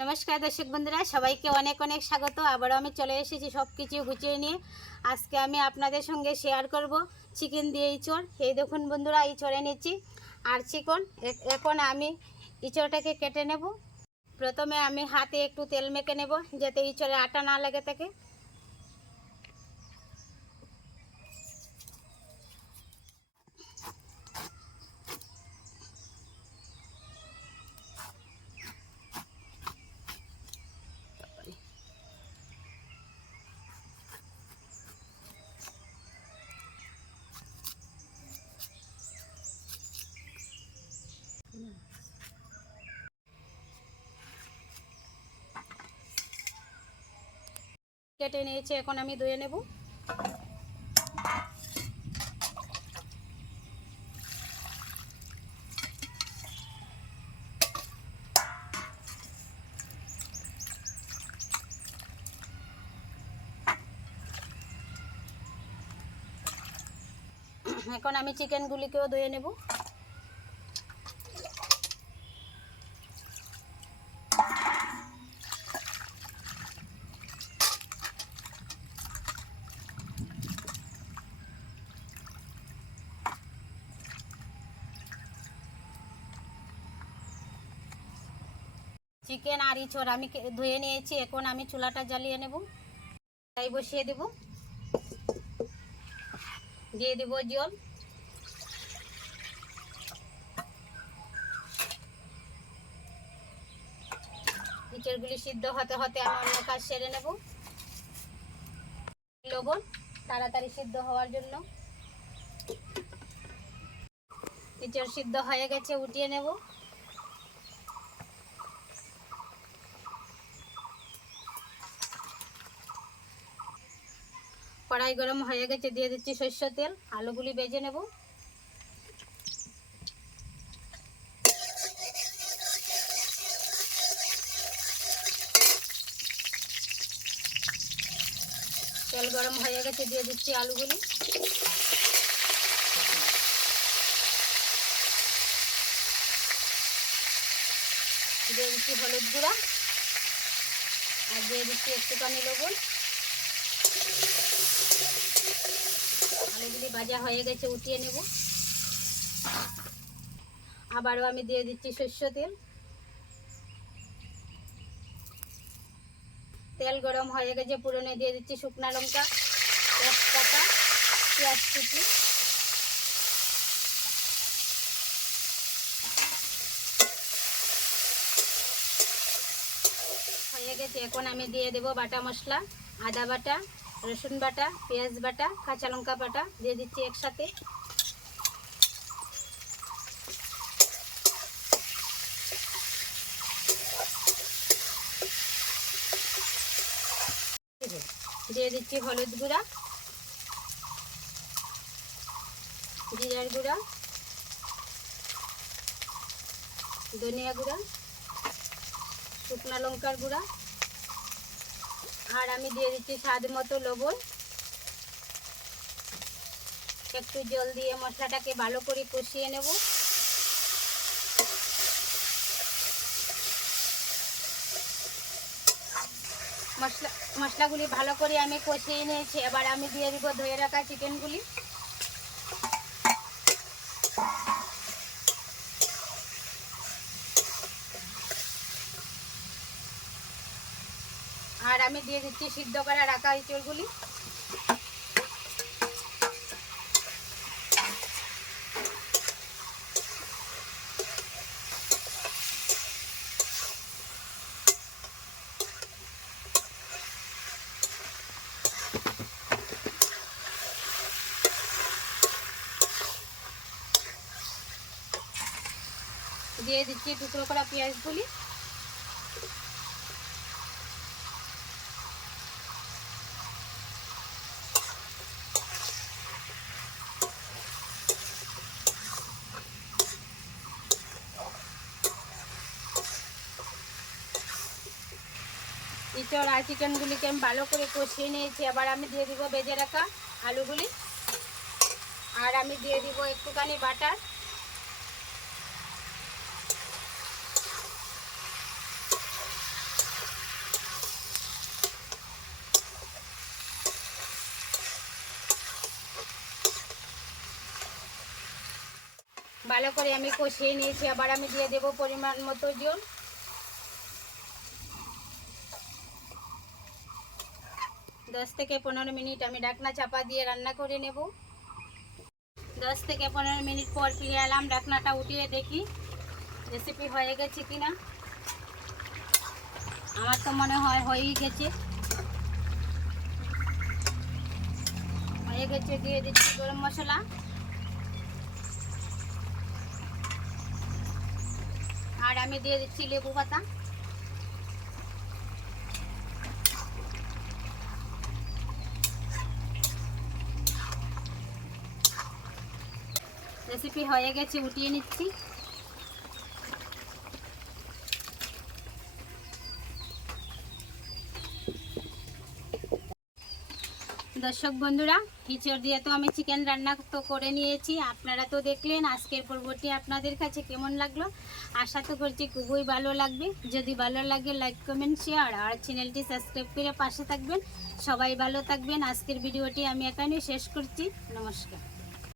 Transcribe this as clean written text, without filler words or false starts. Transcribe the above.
নমস্কার দর্শক বন্ধুরা, সবাইকে অনেক অনেক স্বাগত। আবারও আমি চলে এসেছি সব কিছু গুছিয়ে নিয়ে। আজকে আমি আপনাদের সঙ্গে শেয়ার করব চিকেন দিয়ে ইঁচড়। এই দেখুন বন্ধুরা, ইঁচড় এনেছি আর চিকেন। এখন আমি ইঁচড়টাকে কেটে নেব। প্রথমে আমি হাতে একটু তেল মেখে নেব যাতে ইঁচড়ে আটা না লেগে থাকে। কেটে নিয়েছি, এখন আমি ধুয়ে নেব। এখন আমি চিকেনগুলিকেও ধুয়ে নেব। চিকেন আর ইঁচড় আমি ধুয়ে নিয়েছি। এখন আমি চুলাটা জ্বালিয়ে নেব। তাই বসিয়ে দেব, দিয়ে দেব জল। ইঁচড়গুলি সিদ্ধ হতে হতে আমি অন্য কাজ সেরে নেব। লবণ তাড়াতাড়ি সিদ্ধ হওয়ার জন্য। ইঁচড় সিদ্ধ হয়ে গেছে, উঠিয়ে নেব। কড়াই গরম হয়ে গেছে, দিয়ে দিচ্ছি সরষের তেল। আলুগুলি ভেজে নেব। তেল গরম হয়ে গেছে, দিয়ে দিচ্ছি আলুগুলি। দিয়ে দিচ্ছি হলুদ গুঁড়া আর দিয়ে দিচ্ছি একটুখানি লবণ। আলুগুলি ভাজা হয়ে গেছে, উঠিয়ে নেব। আবারও আমি দিয়ে দিচ্ছি সরষের তেল। তেল গরম হয়ে গেছে, পুরনে দিয়ে দিচ্ছি শুকনো লঙ্কা, তেজপাতা, পেঁয়াজ কুচি। হয়ে গেছে, এখন আমি দিয়ে দেব বাটা মশলা। আদা বাটা, রসুন বাটা, পেঁয়াজ বাটা, কাঁচা লঙ্কা বাটা দিয়ে দিচ্ছি একসাথে। দিয়ে দিচ্ছি হলুদ গুঁড়া, জিরার গুঁড়া, ধনিয়া গুঁড়া, শুকনো লঙ্কার গুঁড়া আর আমি দিয়ে দিচ্ছি স্বাদ মতো লবণ। একটু জল দিয়ে মশলাটাকে ভালো করে কষিয়ে নেব। মশলাগুলি ভালো করে আমি কষিয়ে নিয়েছি। এবার আমি দিয়ে দিব ধুয়ে রাখা চিকেনগুলি। আর আমি দিয়ে দিচ্ছি সিদ্ধ করা রাখা ইঁচড়গুলি। দিয়ে দিচ্ছি টুকরো করা পেঁয়াজগুলি। ইঁচড় আর চিকেনগুলিকে আমি ভালো করে কষিয়ে নিয়েছি। এবার আমি দিয়ে দিব ভেজে রাখা আলুগুলি আর আমি দিয়ে দিব একটুখানি বাটার। ভালো করে আমি কষিয়ে নিয়েছি। আবার আমি দিয়ে দেব পরিমাণ মতো জল। 10 থেকে 15 মিনিট আমি ঢাকনা চাপা দিয়ে রান্না করে নেব। 10 থেকে 15 মিনিট পর ফিরে এলাম। ঢাকনাটা উঠিয়ে দেখি রেসিপি হয়ে গেছে কিনা। আমার তো মনে হয় হয়েই গেছে। হয়ে গেছে, দিয়ে দিচ্ছি গরম মশলা। আর আমি দিয়ে দিচ্ছি লেবু পাতা। রেসিপি হয়ে গেছে, উঠিয়ে নিচ্ছি। দর্শক বন্ধুরা, ইঁচড় দিয়ে তো আমি চিকেন রান্না তো করে নিয়েছি। আপনারা তো দেখলেন। আজকের পর্বটি আপনাদের কাছে কেমন লাগলো আশা তো করছি খুবই ভালো লাগবে। যদি ভালো লাগে লাইক কমেন্ট শেয়ার আর চ্যানেলটি সাবস্ক্রাইব করে পাশে থাকবেন। সবাই ভালো থাকবেন। আজকের ভিডিওটি আমি এখানে শেষ করছি। নমস্কার।